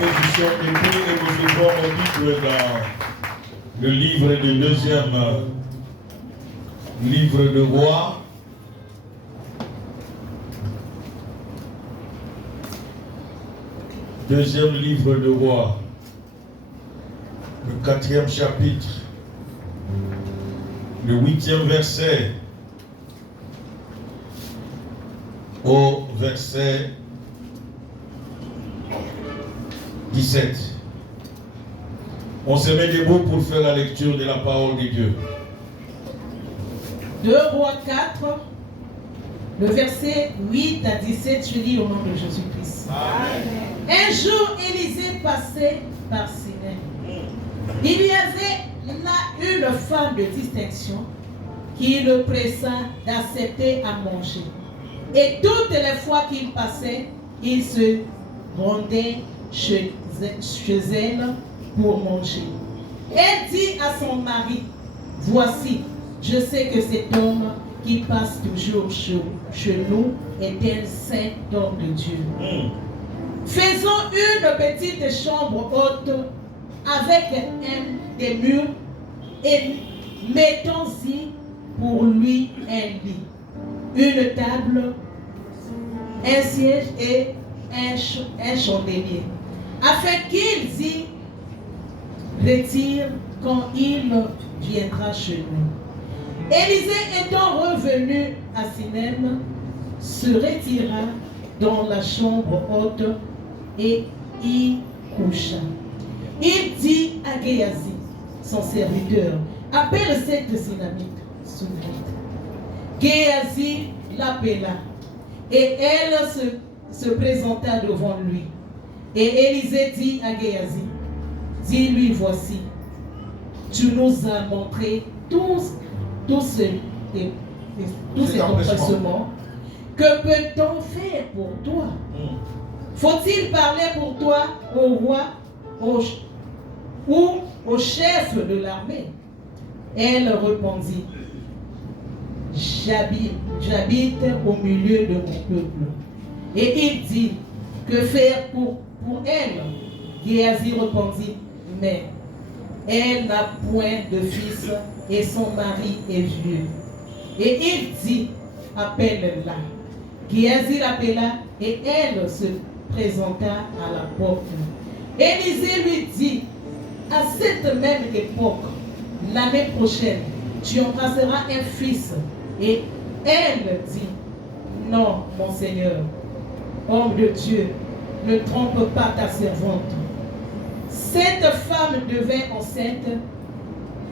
position et puis nous ouvrons nos Bibles dans le livre de deuxième livre de Rois. Deuxième livre de Rois, le 4e chapitre, le 8e verset au verset 17. On se met debout pour faire la lecture de la parole de Dieu. 2 Rois 4, le verset 8 à 17, je lis au nom de Jésus-Christ. Un jour, Élisée passait par Sinem. Il y avait là une femme de distinction qui le pressa d'accepter à manger. Et toutes les fois qu'il passait, il se rendait chez elle pour manger. Elle dit à son mari, voici, je sais que cet homme qui passe toujours chez nous est un saint homme de Dieu. Faisons une petite chambre haute avec un des murs et mettons-y pour lui un lit, une table, un siège et un chandelier, afin qu'il y retire quand il viendra chez nous. Élisée étant revenu à Sinem, se retira dans la chambre haute et y coucha. Il dit à Géasi, son serviteur, appelle cette Sunamite. Géasi l'appela et elle se présenta devant lui. Et Élisée dit à Géasi, dis-lui, voici, tu nous as montré tous ces empressements. Que peut-on faire pour toi? Faut-il parler pour toi au roi ou au chef de l'armée? Elle répondit, j'habite au milieu de mon peuple. Et il dit, que faire pour elle? Géasi répondit, mais elle n'a point de fils et son mari est vieux. Et il dit, appelle-la. Géasi l'appela et elle se présenta à la porte. Élisée lui dit, à cette même époque, l'année prochaine, tu embrasseras un fils. Et elle dit, non, mon Seigneur, homme de Dieu, ne trompe pas ta servante. Cette femme devint enceinte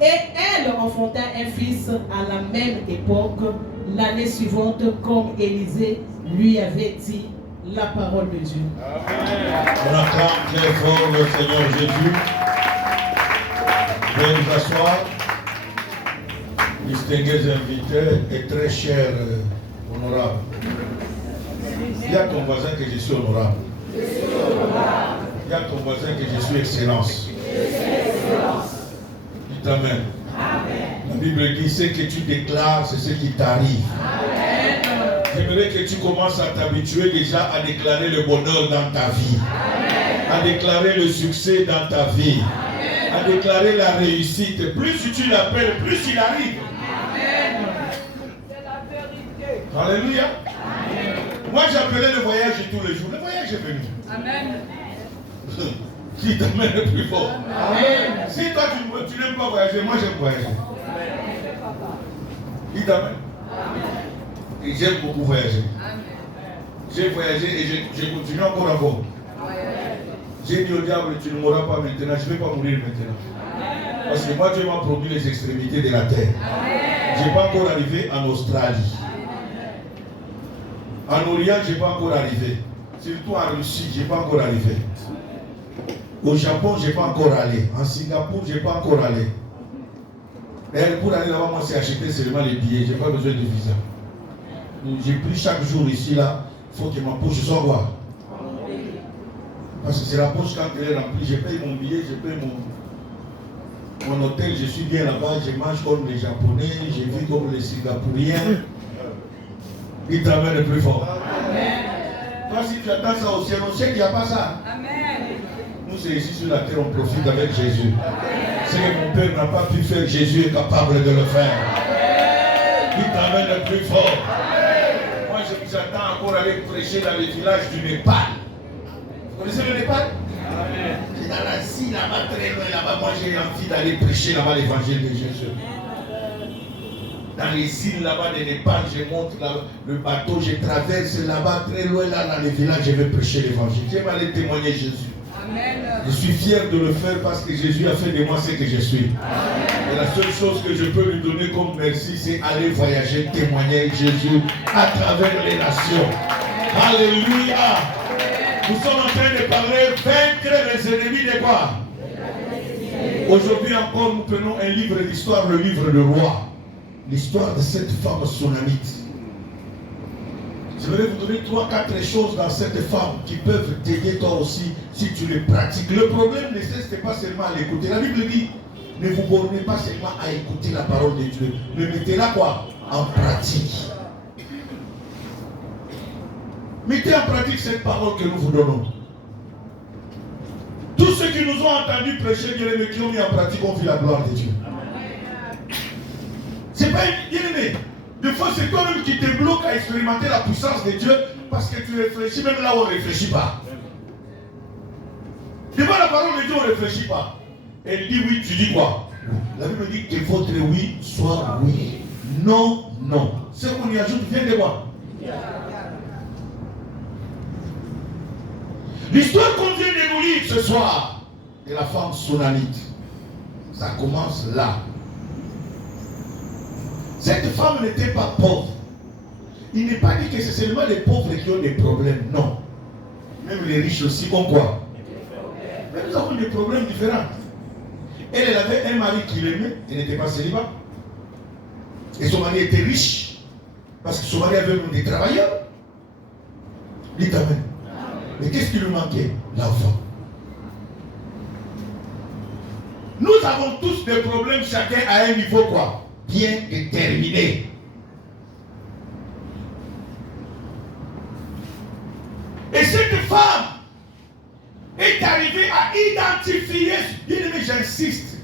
et elle enfanta un fils à la même époque, l'année suivante, comme Élisée lui avait dit la parole de Dieu. Amen. On acclame très fort le Seigneur Jésus. Veuillez vous asseoir. Distingués invités et très chers honorables. Dis à ton voisin que je suis honorable. Dis à ton voisin que je suis excellence. Dis Amen. La Bible dit ce que tu déclares, c'est ce qui t'arrive. J'aimerais que tu commences à t'habituer déjà à déclarer le bonheur dans ta vie. À déclarer le succès dans ta vie. À déclarer la réussite. Plus tu l'appelles, plus il arrive. Alléluia. Moi j'appelais le voyage tous les jours. Le voyage est venu. Amen. Qui t'amène le plus fort. Amen. Si toi tu n'aimes pas voyager, moi j'aime voyager. Qui t'amène. Et j'aime beaucoup voyager. J'ai voyagé et je continue encore à voir. J'ai dit au diable, tu ne mourras pas maintenant, je ne vais pas mourir maintenant. Parce que moi Dieu m'a promis les extrémités de la terre. Je n'ai pas encore arrivé en Australie. En Orient, je n'ai pas encore arrivé. Surtout en Russie, je n'ai pas encore arrivé. Au Japon, je n'ai pas encore allé. En Singapour, je n'ai pas encore allé. Et pour aller là-bas, moi, c'est acheter seulement les billets. Je n'ai pas besoin de visa. J'ai pris chaque jour ici, là, il faut que ma poche soit voir. Parce que c'est la poche quand elle est remplie. Je paye mon billet, je paye mon hôtel, je suis bien là-bas, je mange comme les Japonais, je vis comme les Singapouriens. Il t'amène le plus fort. Amen. Toi, si tu attends ça au ciel, on sait qu'il n'y a pas ça. Amen. tous ici sur la terre, on profite avec Jésus. Ce que mon Père n'a pas pu faire, Jésus est capable de le faire. Il t'amène le plus fort. Moi, j'attends encore aller prêcher dans les villages du Népal. Vous connaissez le Népal? C'est dans l'Asie, là-bas, très loin, là-bas. Moi, j'ai envie d'aller prêcher là-bas l'évangile de Jésus. Dans les îles là-bas de Népal, je monte le bateau, je traverse là-bas, très loin, là, dans les villages, je vais prêcher l'évangile. J'aime aller témoigner Jésus. Amen. Je suis fier de le faire parce que Jésus a fait de moi ce que je suis. Amen. Et la seule chose que je peux lui donner comme merci, c'est aller voyager, témoigner Jésus à travers les nations. Amen. Alléluia. Nous sommes en train de parler, vaincre les ennemis de quoi? Aujourd'hui encore, nous prenons un livre d'histoire, le livre de roi. L'histoire de cette femme sunamite. Je vais vous donner 3-4 choses dans cette femme qui peuvent t'aider toi aussi si tu les pratiques. Le problème ne cesse pas seulement à l'écouter. La Bible dit, ne vous bornez pas seulement à écouter la parole de Dieu. Mais mettez-la quoi? En pratique. Mettez en pratique cette parole que nous vous donnons. Tous ceux qui nous ont entendus prêcher, bien aimés, qui ont mis en pratique, ont vu la gloire de Dieu. C'est pas bien aimé. Des fois, c'est toi-même qui te bloque à expérimenter la puissance de Dieu parce que tu réfléchis même là où on ne réfléchit pas. Devant la parole de Dieu, on ne réfléchit pas. Elle dit oui, tu dis quoi? La Bible dit que votre oui soit oui. Non, non. Ce qu'on y ajoute vient de moi. L'histoire qu'on vient de nous lire ce soir de la femme sunamite, ça commence là. Cette femme n'était pas pauvre. Il n'est pas dit que c'est seulement les pauvres qui ont des problèmes. Non. Même les riches aussi ont quoi? Mais nous avons des problèmes différents. Elle avait un mari qui l'aimait. Elle n'était pas célibat. Et son mari était riche. Parce que son mari avait même des travailleurs. Dites amen. Mais qu'est-ce qui lui manquait? L'enfant. Nous avons tous des problèmes, chacun à un niveau quoi? Bien déterminé. Et cette femme est arrivée à identifier, bien aimé, j'insiste.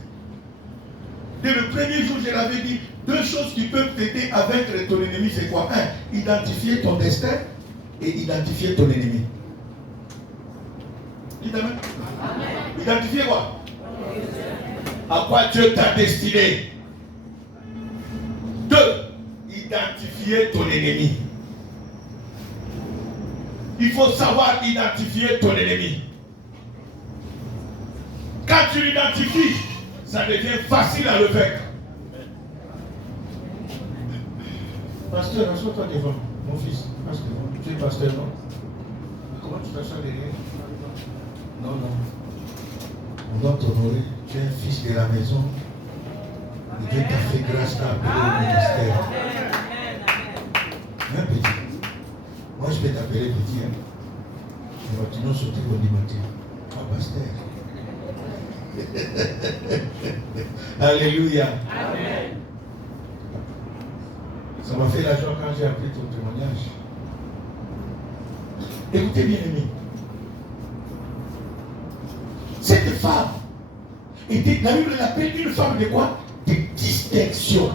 Dès le premier jour, je l'avais dit, 2 choses qui peuvent t'aider à vaincre ton ennemi, c'est quoi? 1. Identifier ton destin et identifier ton ennemi. Dites amen. Identifier quoi? À quoi Dieu t'a destiné. 2. Identifier ton ennemi. Il faut savoir identifier ton ennemi. Quand tu l'identifies, ça devient facile à le vaincre. Pasteur, assois-toi devant, mon fils. Tu es pasteur, non? Comment tu t'assois derrière? Non, non. On doit t'honorer. Tu es un fils de la maison. Et Dieu t'a fait grâce, t'a appelé au ministère. Hein, petit? Moi, je vais t'appeler petit. Hein. Nous continuons sauter au dimanche. Ah, pasteur. Alléluia. Amen. Ça m'a fait la joie quand j'ai appris ton témoignage. Écoutez bien, aimé. Cette femme était, la Bible l'appelle une femme de quoi? De distinction.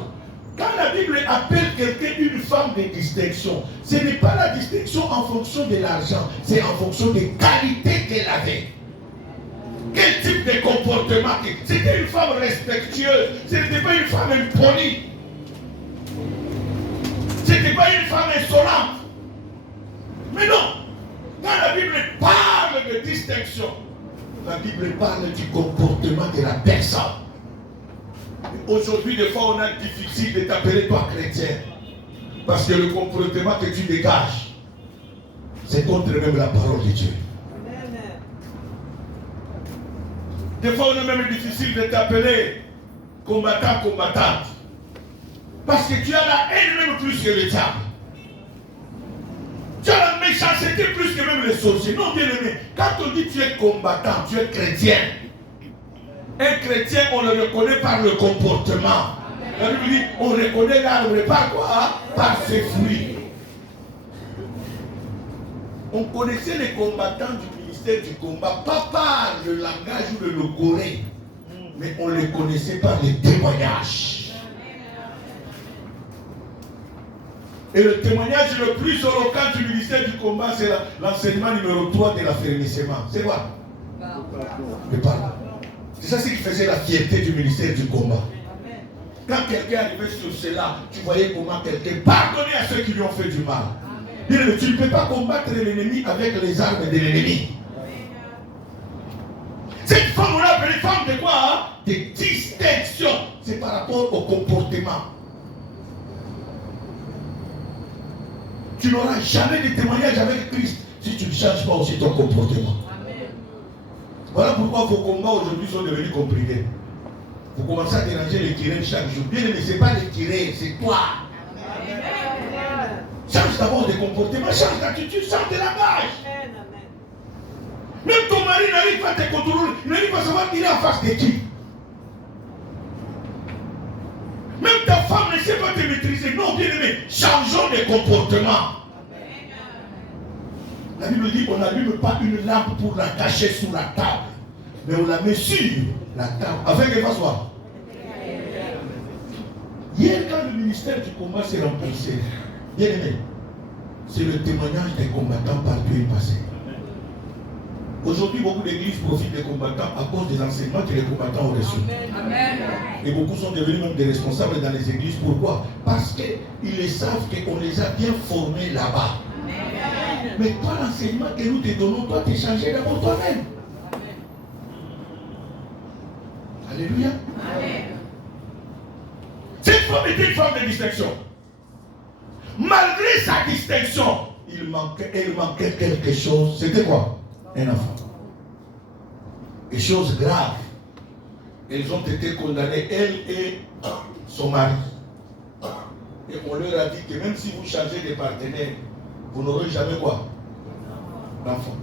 Quand la Bible appelle quelqu'un une femme de distinction, ce n'est pas la distinction en fonction de l'argent, c'est en fonction des qualités qu'elle avait. Quel type de comportement? C'était une femme respectueuse, ce n'était pas une femme impolie. Ce n'était pas une femme insolente. Mais non, quand la Bible parle de distinction, la Bible parle du comportement de la personne. Aujourd'hui, des fois, on a difficile de t'appeler toi chrétien. Parce que le comportement que tu dégages, c'est contre même la parole de Dieu. Des fois, on a même difficile de t'appeler combattant, combattante. Parce que tu as la haine même plus que le diable. Tu as la méchanceté plus que même les sorciers. Non, bien aimé, quand on dit tu es combattant, tu es chrétien. Un chrétien, on le reconnaît par le comportement. La Bible dit, on reconnaît l'arbre par quoi? Par ses fruits. On connaissait les combattants du ministère ministère du combat, pas par le langage ou le logoré, mais on les connaissait par les témoignages. Et le témoignage le plus éloquent du ministère du combat, c'est l'enseignement numéro 3 de l'affermissement. C'est quoi? Le pardon. C'est ça ce qui faisait la fierté du ministère du combat. Quand quelqu'un arrivait sur cela, tu voyais comment quelqu'un pardonnait à ceux qui lui ont fait du mal. Bien, mais tu ne peux pas combattre l'ennemi avec les armes de l'ennemi. Cette femme, on l'a appelée femme de quoi, hein? De distinction. C'est par rapport au comportement. Tu n'auras jamais de témoignage avec Christ si tu ne changes pas aussi ton comportement. Voilà pourquoi vos combats aujourd'hui sont devenus compliqués. Vous commencez à déranger les tirés chaque jour. Bien aimé, ce n'est pas les tirés, c'est toi. Change d'abord de comportement, change d'attitude, change de langage. Même ton mari n'arrive pas à te contrôler, il n'arrive pas à savoir qu'il est en face de qui. Même ta femme ne sait pas te maîtriser. Non, bien aimé, changeons de comportement. La Bible dit qu'on n'allume pas une lampe pour la cacher sous la table, mais on la met sur la table afin qu'elle fasse quoi? Hier, quand le ministère du combat s'est remplacé, bien aimé, c'est le témoignage des combattants par Dieu passé. Aujourd'hui, beaucoup d'églises profitent des combattants à cause des enseignements que les combattants ont reçus. Et beaucoup sont devenus même des responsables dans les églises. Pourquoi? Parce qu'ils savent qu'on les a bien formés là-bas. Mais toi, l'enseignement que nous te donnons, toi, t'es changé d'abord toi-même. Alléluia. Cette femme était une femme de distinction. Malgré sa distinction, elle manquait quelque chose. C'était quoi? Un enfant. Et chose grave, elles ont été condamnées, elle et son mari. Et on leur a dit que même si vous changez de partenaire, vous n'aurez jamais quoi? D'enfant.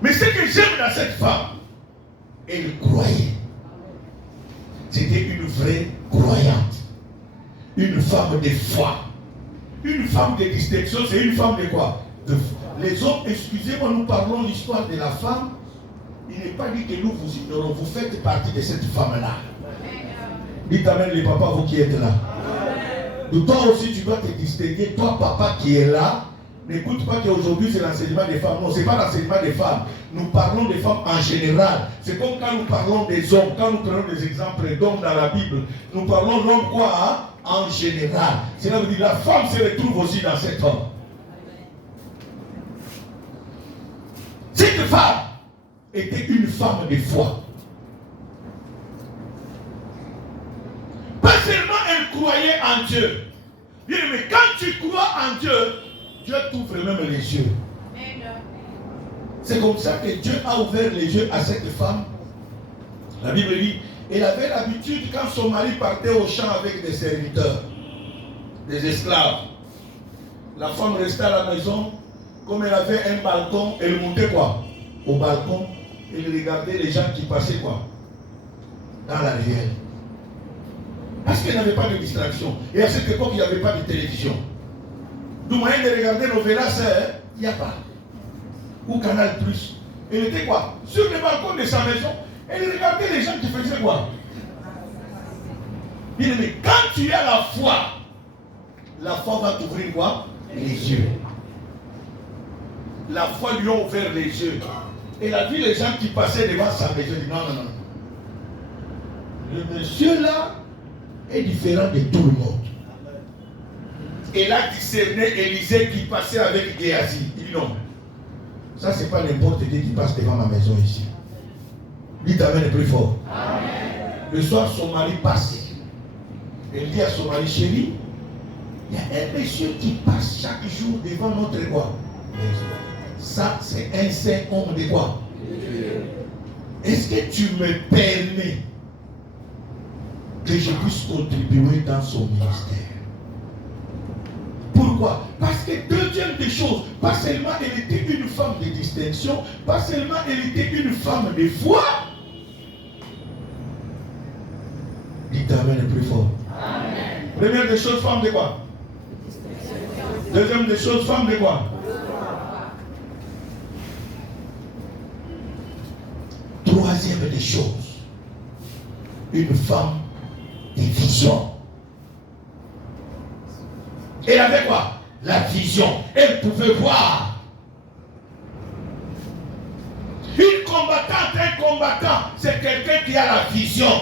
Mais ce que j'aime dans cette femme, elle croyait. C'était une vraie croyante. Une femme de foi. Une femme de distinction, c'est une femme de quoi? De foi. Les hommes, excusez-moi, nous parlons de l'histoire de la femme. Il n'est pas dit que nous vous ignorons. Vous faites partie de cette femme-là. Dites amen les papas, vous qui êtes là. De toi aussi, tu dois te distinguer. Toi, papa qui est là, n'écoute pas qu'aujourd'hui c'est l'enseignement des femmes. Non, ce n'est pas l'enseignement des femmes. Nous parlons des femmes en général. C'est comme quand nous parlons des hommes. Quand nous prenons des exemples d'hommes dans la Bible, nous parlons de l'homme quoi, hein? En général. Cela veut dire que la femme se retrouve aussi dans cet homme. Cette femme était une femme de foi. Pas seulement elle croyait en Dieu. Bien, mais quand tu crois en Dieu, Dieu t'ouvre même les yeux. C'est comme ça que Dieu a ouvert les yeux à cette femme. La Bible dit, elle avait l'habitude quand son mari partait au champ avec des serviteurs, des esclaves. La femme restait à la maison. Comme elle avait un balcon, elle montait quoi? Au balcon, elle regardait les gens qui passaient quoi? Dans la rivière. Parce qu'elle n'avait pas de distraction. Et à cette époque, il n'y avait pas de télévision. Du moyen de regarder Novelas, il n'y a pas. Ou Canal Plus. Elle était quoi? Sur le balcon de sa maison, elle regardait les gens qui faisaient quoi? Bien aimé, quand tu as la foi va t'ouvrir quoi? Les yeux. La foi lui a ouvert les yeux. Elle a vu les gens qui passaient devant sa maison. Elle dit non, non, non. Le monsieur là est différent de tout le monde. Elle a discerné Élisée qui passait avec Géasi. Il dit non. Ça, c'est pas n'importe qui passe devant ma maison ici. Dites amen le plus fort. Amen. Le soir, son mari passe. Elle dit à son mari, chéri, il y a un monsieur qui passe chaque jour devant notre quoi? Ça, c'est un saint homme de quoi? Est-ce que tu me permets que je puisse contribuer dans son ministère? Pourquoi? Parce que deuxième des choses, pas seulement elle était une femme de distinction, pas seulement elle était une femme de foi. Dites amen le plus fort. Amen. Première des choses, femme de quoi? Deuxième des choses, femme de quoi? Troisième des choses, une femme de vision. Elle avait quoi? La vision. Elle pouvait voir. Une combattante, un combattant, c'est quelqu'un qui a la vision.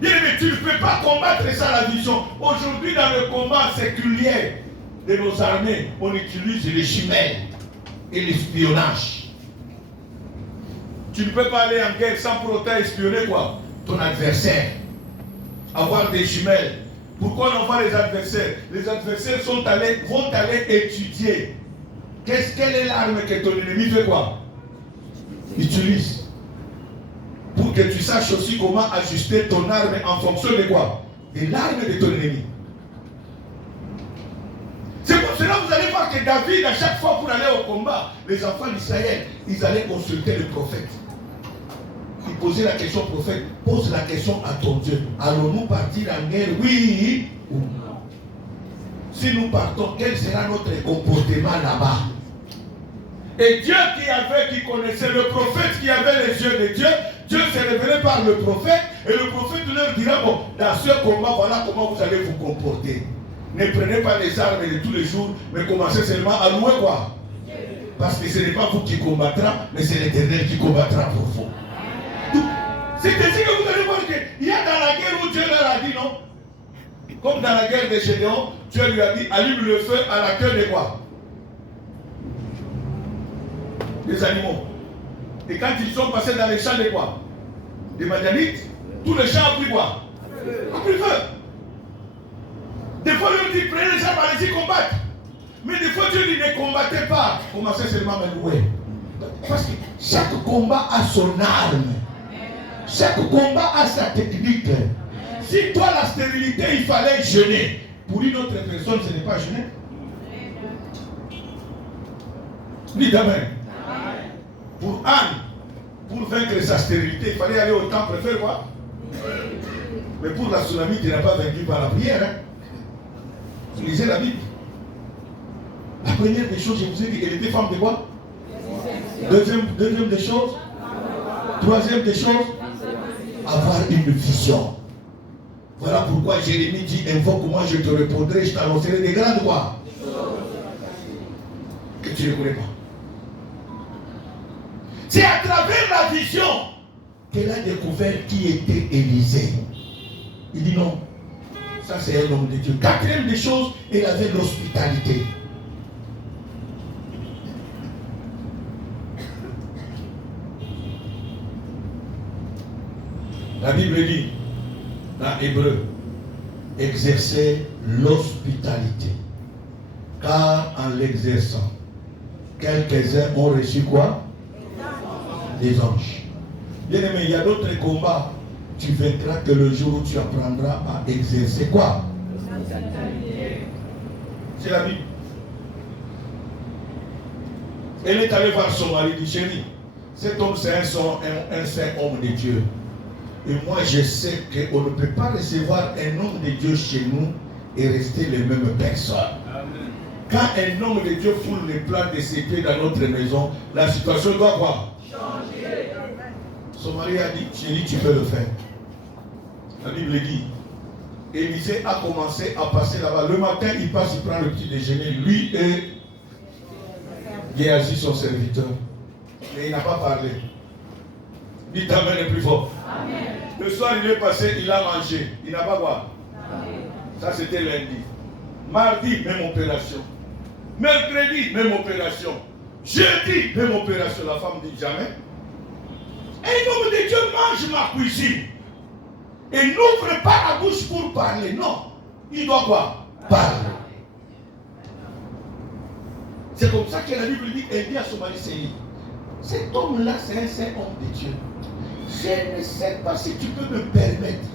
Bien, mais tu ne peux pas combattre sans la vision. Aujourd'hui, dans le combat séculier de nos armées, on utilise les jumelles et l'espionnage. Tu ne peux pas aller en guerre sans pour autant espionner quoi? Ton adversaire. Avoir des jumelles. Pourquoi on voit les adversaires? Les adversaires vont aller étudier. Quelle est l'arme que ton ennemi fait quoi? Utilise. Pour que tu saches aussi comment ajuster ton arme en fonction de quoi? De l'arme de ton ennemi. C'est pour cela que vous allez voir que David, à chaque fois pour aller au combat, les enfants d'Israël, ils allaient consulter le prophète. Ils posaient la question au prophète, pose la question à ton Dieu. Allons-nous partir en guerre, oui ou non? Si nous partons, quel sera notre comportement là-bas? Et Dieu qui connaissait le prophète, qui avait les yeux de Dieu, Dieu s'est révélé par le prophète, et le prophète leur dira, bon, dans ce combat, voilà comment vous allez vous comporter. Ne prenez pas les armes de tous les jours, mais commencez seulement à louer quoi? Parce que ce n'est pas vous qui combattra, mais c'est l'Éternel qui combattra pour vous. C'est ainsi que vous allez voir qu'il y a dans la guerre où Dieu leur a dit non. Comme dans la guerre de Gédéon, Dieu lui a dit, allume le feu à la queue de quoi? Des animaux. Et quand ils sont passés dans les champs de quoi? Des Madianites, tout le champ a pris quoi? A pris feu. Des fois, Dieu dit, prenez les armes, allez-y combattre. Mais des fois, Dieu dit, ne combattez pas. Commencez seulement à louer. Parce que chaque combat a son arme. Chaque combat a sa technique. Si toi, la stérilité, il fallait jeûner. Pour une autre personne, ce n'est pas jeûner. Dites Amen. Pour Anne, pour vaincre sa stérilité, il fallait aller au temple faire quoi? Mais pour la tsunami, tu n'as pas vaincu par la prière. Hein? Vous lisez la Bible. La première des choses, je vous ai dit, elle était femme de quoi? Deuxième des choses. Troisième des choses, avoir une vision. Voilà pourquoi Jérémie dit, invoque-moi, je te répondrai, je t'annoncerai des grandes quoi? Que tu ne connais pas. C'est à travers la vision qu'elle a découvert qui était Élisée. Il dit non, ça c'est un homme de Dieu. Quatrième des choses, elle avait l'hospitalité. La Bible dit, dans Hébreu, exercer l'hospitalité. Car en l'exerçant, quelques-uns ont reçu quoi? Des anges. Bien aimé, il y a d'autres combats. Tu vaincras que le jour où tu apprendras à exercer quoi? C'est la Bible. Elle est allée voir son mari, dit chérie, cet homme c'est un saint homme de Dieu. Et moi je sais qu'on ne peut pas recevoir un homme de Dieu chez nous et rester les mêmes personnes. Quand un homme de Dieu foule les plats de ses pieds dans notre maison, la situation doit quoi? Changer. Son mari a dit, chérie, tu peux le faire. La Bible dit, Élisée a commencé à passer là-bas. Le matin, il passe, il prend le petit déjeuner, lui et Géasi, son serviteur. Mais il n'a pas parlé. Dites Amen le plus fort. Amen. Le soir, il est passé, il a mangé. Il n'a pas quoi? Amen. Ça, c'était lundi. Mardi, même opération. Mercredi, même opération. Jeudi, même opération. La femme dit jamais. Un homme de Dieu mange ma cuisine. Et n'ouvre pas la bouche pour parler. Non. Il doit quoi? Parler. C'est comme ça que la Bible dit, elle dit à son mari, cet homme-là, c'est un saint homme de Dieu. Je ne sais pas si tu peux me permettre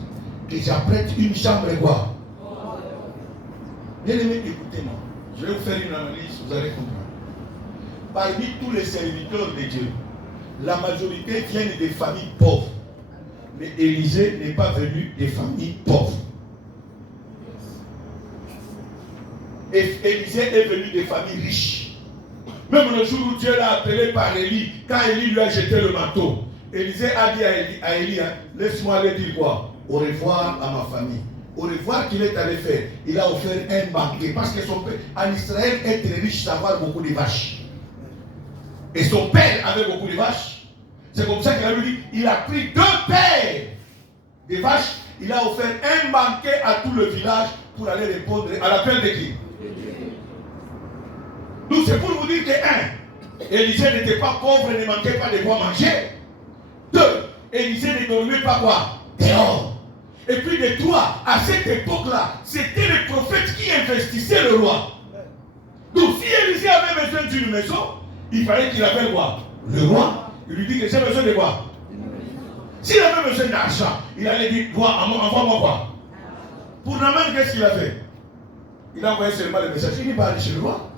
que j'apprête une chambre quoi. Bien aimé, écoutez-moi. Je vais vous faire une analyse, vous allez comprendre. Parmi tous les serviteurs de Dieu, la majorité viennent des familles pauvres. Mais Élisée n'est pas venu des familles pauvres. Et Élisée est venu des familles riches. Même le jour où Dieu l'a appelé par Élie, quand Élie lui a jeté le manteau, Élisée a dit à Élie, hein, laisse-moi aller dire quoi? Au revoir à ma famille. Au revoir qu'il est allé faire. Il a offert un banquet. Parce que son père, en Israël, être riche, c'est avoir beaucoup de vaches. Et son père avait beaucoup de vaches. C'est comme ça qu'il a dit, il a pris 2 paires de vaches. Il a offert un banquet à tout le village pour aller répondre à l'appel de qui? Donc c'est pour vous dire que 1, Élisée n'était pas pauvre et ne manquait pas de quoi manger. 2, Élisée ne dormait pas quoi? Dehors. Et puis de 3, à cette époque-là, c'était le prophète qui investissait le roi. Donc si Élisée avait besoin d'une maison, il fallait qu'il appelle quoi? Le roi. Il lui dit que j'ai besoin de quoi? S'il avait besoin d'argent, il allait dire, roi, envoie-moi quoi? Pour Naaman, qu'est-ce qu'il a fait? Il a envoyé seulement le message. Il n'est pas allé chez le roi.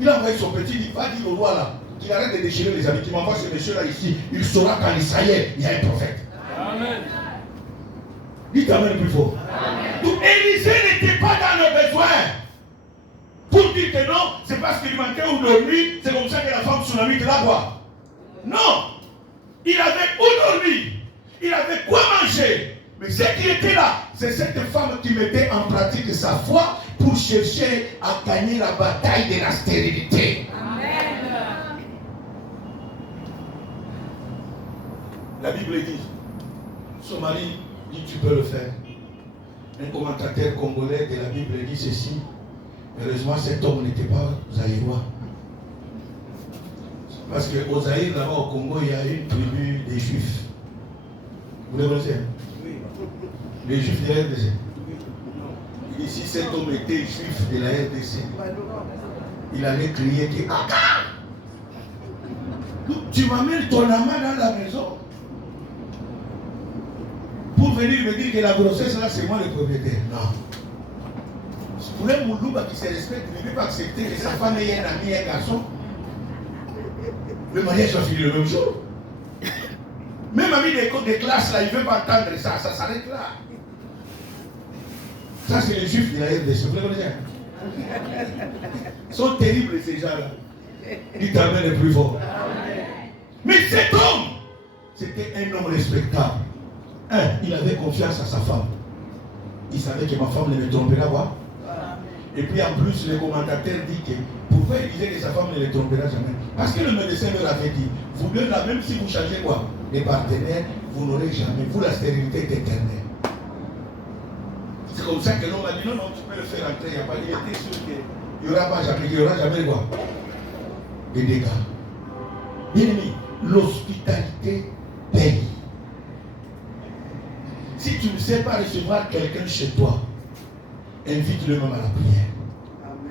Il a envoyé son petit, il va dire au roi là, qu'il arrête de déchirer les habits, qu'il m'envoie ce monsieur là ici. Il saura qu'en Israël, il y a un prophète. Amen. Dites Amen plus fort. Amen. Donc Élisée n'était pas dans le besoin. Pour dire que non, c'est parce qu'il manquait ou dormir, c'est comme ça que la femme tsunamite là quoi. Non. Il avait où dormir. Il avait quoi manger. Mais ce qui était là, c'est cette femme qui mettait en pratique sa foi pour chercher à gagner la bataille de la stérilité. Amen. La Bible dit, son mari dit tu peux le faire. Un commentateur congolais de la Bible dit ceci. Heureusement cet homme n'était pas zaïrois. Parce qu'au Zaïre, là-bas au Congo, il y a une tribu des Juifs. Vous les connaissez? Oui. Les Juifs de la RDC. Ici, cet homme était juif de la RDC. Il allait crier que tu m'amènes ton amant dans la maison pour venir me dire que la grossesse là, c'est moi le propriétaire. Non. Pour un Moulouba qui se respecte, il ne peut pas accepter que sa femme ait un ami et un garçon. Le mariage va finir le même jour. Même ami de classe là, il ne veut pas entendre ça, ça s'arrête là. Ça c'est les juifs de la RDC, vous les connaissez? Ils sont terribles ces gens-là. Dites Amen le plus fort. Mais cet homme, c'était un homme respectable. Il avait confiance à sa femme. Il savait que ma femme ne me trompera pas. Et puis en plus, le commentateur dit que pourquoi il disait que sa femme ne le trompera jamais? Parce que le médecin leur avait dit, vous deux là, même si vous changez quoi, les partenaires, vous n'aurez jamais. Vous, la stérilité est éternelle. C'est comme ça que l'homme a dit, non, tu peux le faire entrer. Il était sûr qu'il n'y aura jamais quoi? Des dégâts. Bien aimé, l'hospitalité paye. Si tu ne sais pas recevoir quelqu'un chez toi, invite-le même à la prière.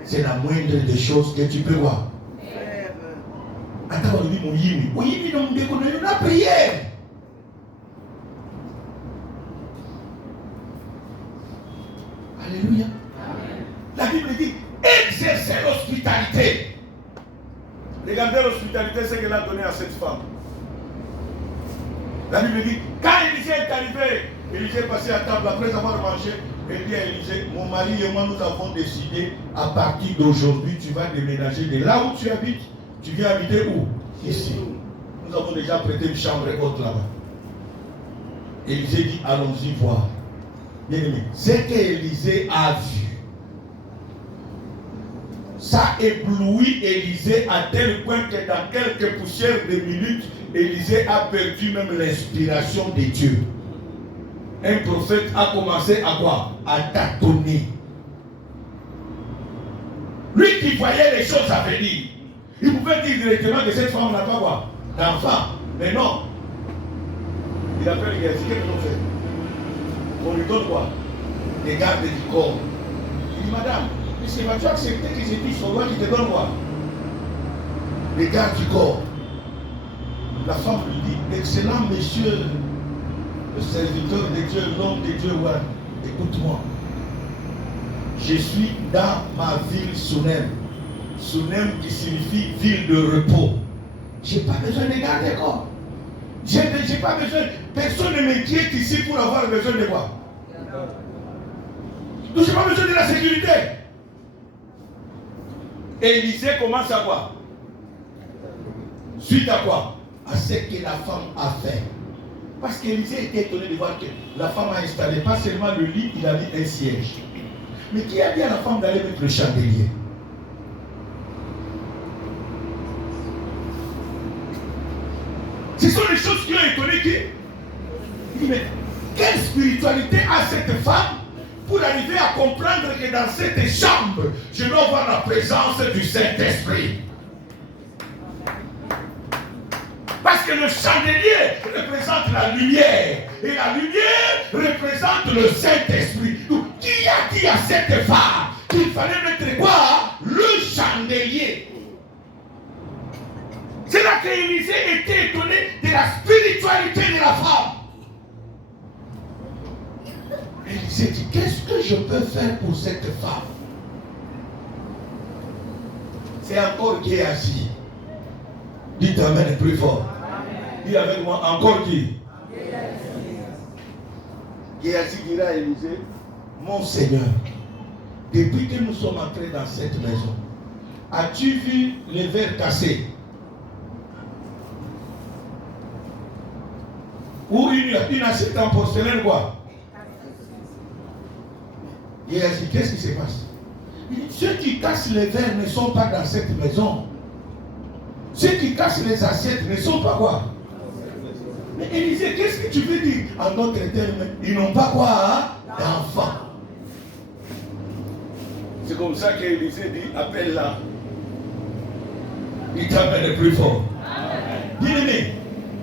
C'est la moindre des choses que tu peux voir. Attends, on dit mon yimi. Mon yimi, non, on a prière. Alléluia. La Bible dit exercer l'hospitalité. Regardez l'hospitalité, c'est qu'elle a donné à cette femme. La Bible dit quand Élisée est arrivé, Élisée est passé à table après avoir mangé. Elle dit à Élisée, mon mari et moi nous avons décidé, à partir d'aujourd'hui, tu vas déménager de là où tu habites. Tu viens habiter où? Ici. Nous avons déjà prêté une chambre haute là-bas. Élisée dit, allons-y voir. Bien aimé, ce qu'Élisée a vu, ça éblouit Élisée à tel point que dans quelques poussières de minutes, Élisée a perdu même l'inspiration de Dieu. Un prophète a commencé à quoi? À tâtonner. Lui qui voyait les choses à venir, il pouvait dire directement que cette femme n'a pas quoi? D'enfant. Mais non. Il appelle les gars, qu'est-ce qu'on fait? On lui donne quoi? Des gardes du corps. Il dit, madame, est-ce que vas-tu accepter que je dise au roi qui te donne quoi? Les gardes du corps. La femme lui dit, excellent monsieur, le serviteur de Dieu, l'homme de Dieu, ouais, écoute-moi. Je suis dans ma ville Sunem. Sunem qui signifie ville de repos. Je n'ai pas besoin de garder corps. Je n'ai pas besoin. Personne ne m'inquiète ici pour avoir besoin de quoi? Donc je n'ai pas besoin de la sécurité. Et Élisée commence à quoi? Suite à quoi? à ce que la femme a fait. Parce qu'Élisée était étonné de voir que la femme a installé pas seulement le lit, il a mis un siège. Mais qui a dit à la femme d'aller mettre le chandelier? Ce sont les choses qui ont étonné qui? Mais quelle spiritualité a cette femme pour arriver à comprendre que dans cette chambre, je dois avoir la présence du Saint-Esprit? Parce que le chandelier représente la lumière. Et la lumière représente le Saint-Esprit. Donc, qui a dit à cette femme qu'il fallait mettre quoi? Le chandelier. C'est là qu'Élisée était étonné de la spiritualité de la femme. Élisée dit, qu'est-ce que je peux faire pour cette femme? C'est encore Géasi. Dites amen plus fort. Dis avec moi, encore qui? Géasi dira à Élisée, mon Seigneur, depuis que nous sommes entrés dans cette maison, as-tu vu les verres cassés? Ou une assiette en porcelaine quoi? Géasi, qu'est-ce qui se passe? Ceux qui cassent les verres ne sont pas dans cette maison. Ceux qui cassent les assiettes ne sont pas quoi? Mais Élisée, qu'est-ce que tu veux dire? En d'autres termes, ils n'ont pas quoi d'enfants. C'est comme ça qu'Élisée dit, appelle-la. Il t'appelle plus fort. Bien-aimé,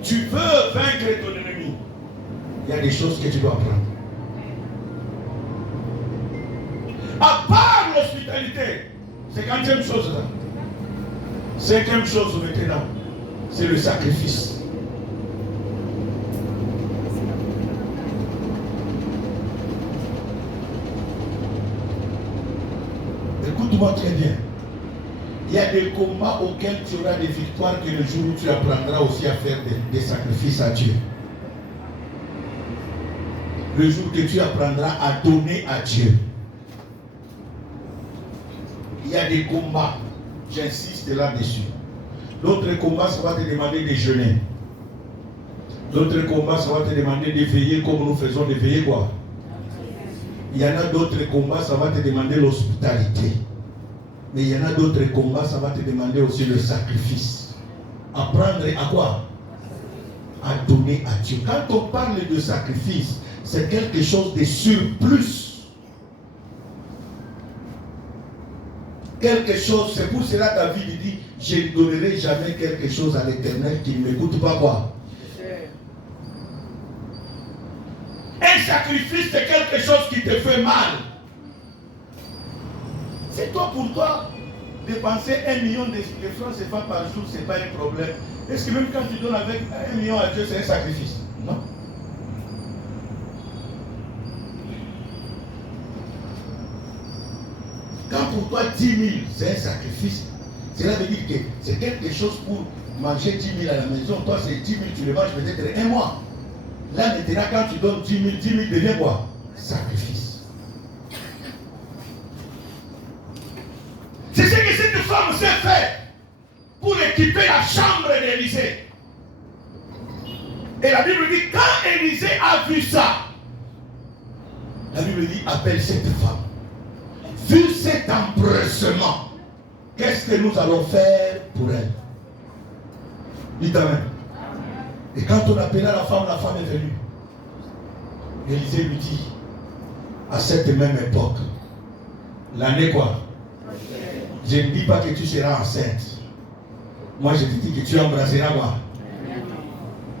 tu veux vaincre ton ennemi. Il y a des choses que tu dois apprendre. À part l'hospitalité, 50e chose là. 5e chose maintenant, c'est le sacrifice. Écoute-moi très bien. Il y a des combats auxquels tu auras des victoires que le jour où tu apprendras aussi à faire des sacrifices à Dieu. Le jour que tu apprendras à donner à Dieu. Il y a des combats, j'insiste là-dessus. D'autres combats, ça va te demander de jeûner. D'autres combats, ça va te demander de veiller comme nous faisons de veiller quoi. Il y en a d'autres combats, ça va te demander l'hospitalité. Mais il y en a d'autres combats, ça va te demander aussi le sacrifice. Apprendre à quoi? À donner à Dieu. Quand on parle de sacrifice, c'est quelque chose de surplus. Quelque chose, c'est pour cela David dit, je ne donnerai jamais quelque chose à l'Éternel qui ne m'écoute pas quoi. Un sacrifice, c'est quelque chose qui te fait mal. C'est toi pour toi, dépenser 1 million de francs CFA par jour, ce n'est pas un problème. Est-ce que même quand tu donnes avec 1 million à Dieu, c'est un sacrifice? Non. Quand pour toi 10 000, c'est un sacrifice, cela veut dire que c'est quelque chose pour manger 10 000 à la maison. Toi, c'est 10 000, tu le manges peut-être un mois. Là, maintenant, quand tu donnes 10 000 devient quoi? Sacrifice. C'est ce que cette femme s'est fait pour équiper la chambre d'Élisée. Et la Bible dit, quand Élisée a vu ça, la Bible dit, appelle cette femme. Vu cet empressement, qu'est-ce que nous allons faire pour elle? Dites amen. Et quand on appela la femme est venue. Élisée lui dit, à cette même époque, l'année quoi? Je ne dis pas que tu seras enceinte. Moi je te dis que tu embrasseras quoi?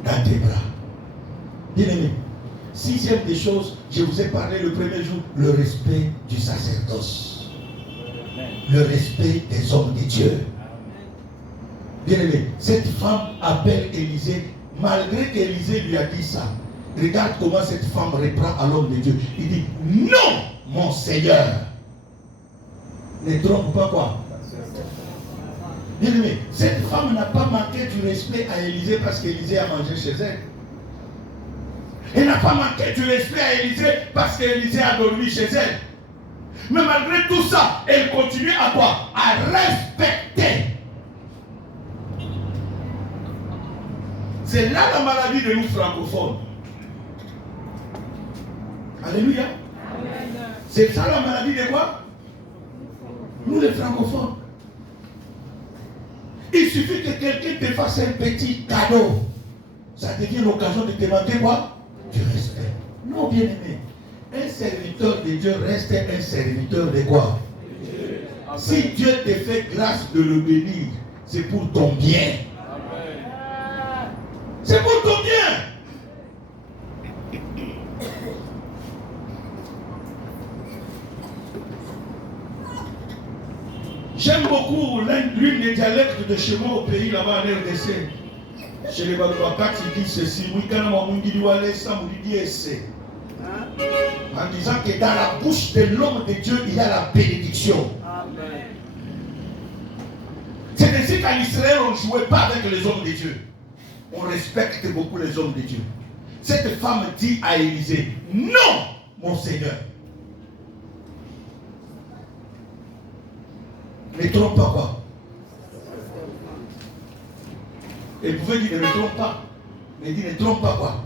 Dans tes bras. Bien aimé. 6e des choses, je vous ai parlé le premier jour, le respect du sacerdoce. Le respect des hommes de Dieu. Bien aimé, cette femme appelle Élisée, malgré qu'Élisée lui a dit ça. Regarde comment cette femme reprend à l'homme de Dieu. Il dit, non, mon Seigneur. Ne trompe pas quoi? Bien aimé, cette femme n'a pas manqué du respect à Élisée parce qu'Élisée a mangé chez elle. Elle n'a pas manqué du respect à Élisée parce qu'Élisée a dormi chez elle. Mais malgré tout ça, elle continue à quoi? À respecter. C'est là la maladie de nous francophones. Alléluia. C'est ça la maladie de quoi? Nous les francophones. Il suffit que quelqu'un te fasse un petit cadeau. Ça devient l'occasion de te demander quoi? Du respect. Non, bien aimé. Un serviteur de Dieu reste un serviteur de quoi? Si Dieu te fait grâce de le bénir, c'est pour ton bien. C'est pour ton bien. J'aime beaucoup l'une des dialectes de chez moi au pays là-bas en RDC. Chez les Baloubakat, ils disent ceci. En disant que dans la bouche de l'homme de Dieu, il y a la bénédiction. C'est ainsi qu'en Israël, on ne jouait pas avec les hommes de Dieu. On respecte beaucoup les hommes de Dieu. Cette femme dit à Élisée, non, mon Seigneur. Ne trompe pas quoi? Elle pouvait dire ne me trompe pas. Mais dit ne trompe pas quoi?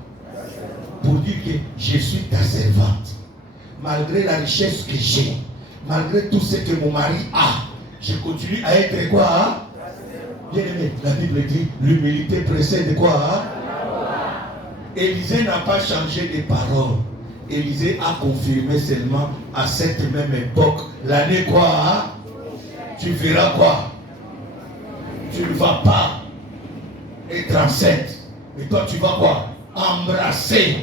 Pour dire que je suis ta servante. Malgré la richesse que j'ai, malgré tout ce que mon mari a, je continue à être quoi? Hein? Bien aimé, la Bible dit l'humilité précède quoi? Hein? Élisée n'a pas changé de parole. Élisée a confirmé seulement à cette même époque l'année quoi? Hein? Tu verras quoi? Tu ne vas pas être enceinte. Mais toi tu vas quoi? Embrasser.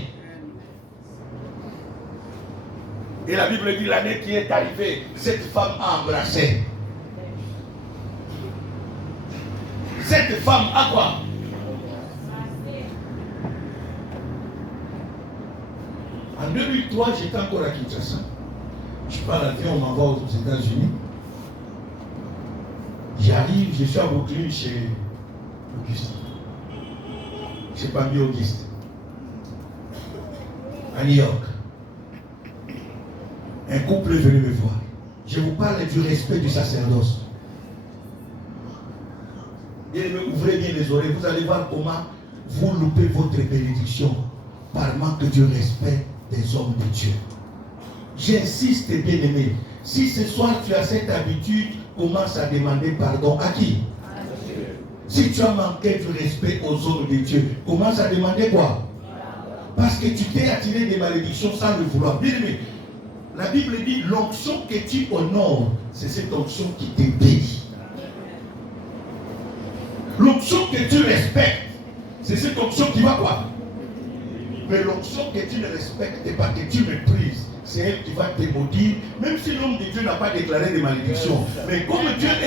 Et la Bible dit l'année qui est arrivée, cette femme a embrassé. Cette femme a quoi? En 2003, j'étais encore à Kinshasa. Je pars à l'avion, on m'envoie aux États-Unis. J'arrive, je suis à Brooklyn chez Auguste. Chez Pambi Auguste. À New York. Un couple est venu me voir. Je vous parle du respect du sacerdoce. Ouvrez bien les oreilles. Vous allez voir comment vous loupez votre bénédiction par manque de respect des hommes de Dieu. J'insiste, bien aimé. Si ce soir tu as cette habitude, commence à demander pardon à qui? À Dieu. Si tu as manqué du respect aux hommes de Dieu, commence à demander quoi? Parce que tu t'es attiré des malédictions sans le vouloir. Bien aimé, la Bible dit l'onction que tu honores, c'est cette onction qui te bénit. L'onction que tu respectes, c'est cette onction qui va quoi? Mais l'onction que tu ne respectes pas, que tu méprises, c'est elle qui va te maudire, même si l'homme de Dieu n'a pas déclaré de malédiction. Mais comme Dieu est